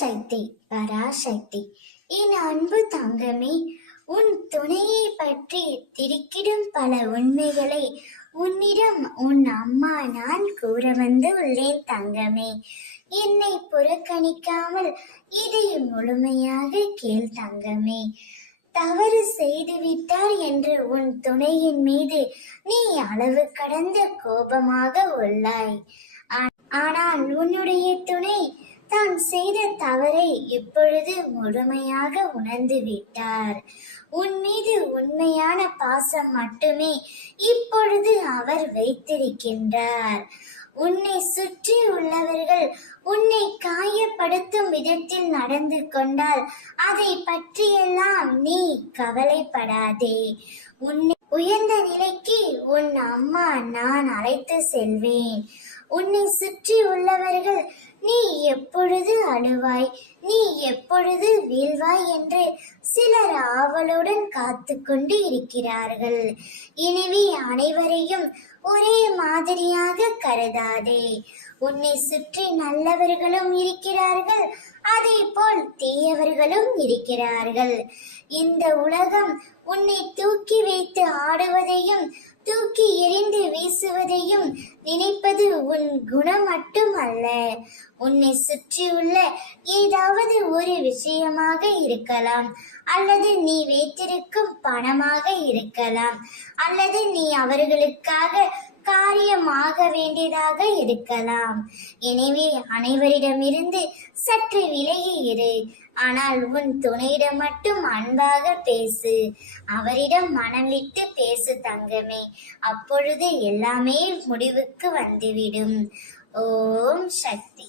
சக்தி பராசக்தி. என் அன்பு தங்கமே, உன் துணையை பற்றி திடுக்கிடும் பல உண்மைகளை உன்னிடம் உன் அம்மா நான் கூற வந்து உள்ளேன் தங்கமே. என்னை புறக்கணிக்காமல் இதை முழுமையாக கேள் தங்கமே. தவறு செய்துவிட்டார் என்று உன் துணையின் மீது நீ அளவு கடந்த கோபமாக உள்ளாய். ஆனால் உன்னுடைய துணை தான் செய்த தவறை இப்பொழுது முழுமையாக உணர்ந்து விட்டார். உன் மீது உண்மையான பாசம் மட்டுமே இப்பொழுது அவர் வைத்திருக்கின்றார். உன்னை சுற்றி உள்ளவர்கள் உன்னை காயப்படுத்தும் விதத்தில் நடந்து கொண்டால் அதை பற்றியெல்லாம் நீ கவலைப்படாதே. உன்னை உயர்ந்த நிலைக்கு உன் அம்மா நான் அழைத்து செல்வேன். உன்னை சுற்றி உள்ளவர்கள் நீ எப்பொழுது அழுவாய், நீ எப்பொழுது வீழ்வாய் என்று சிலர் ஆவலுடன் காத்து கொண்டு இருக்கிறார்கள். எனவே அனைவரையும் ஒரே மாதிரியாக கருதாதே. உன்னை சுற்றி நல்லவர்களும் இருக்கிறார்கள், அதே போல் தீயவர்களும் இருக்கிறார்கள். இந்த உலகம் உன்னை தூக்கி வைத்து ஆடுவதையும் தூக்கி எறிந்து வீசுவதையும் நினைப்பது உன் குணம் மட்டும் அல்ல. உன்னை சுற்றியுள்ள ஏதாவது ஒரு விஷயமாக இருக்கலாம், அல்லது நீ வைத்திருக்கும் பணமாக இருக்கலாம், அல்லது நீ அவர்களுக்காக காரியமாக வேண்டியதாக இருக்கலாம். எனவே அனைவரிடமிருந்து சற்று விலகி இரு. ஆனால் உன் துணையிடம் மட்டும் அன்பாக பேசு. அவரிடம் மனம் விட்டு பேசு தங்கமே. அப்பொழுது எல்லாமே முடிவுக்கு வந்துவிடும். ஓம் சக்தி.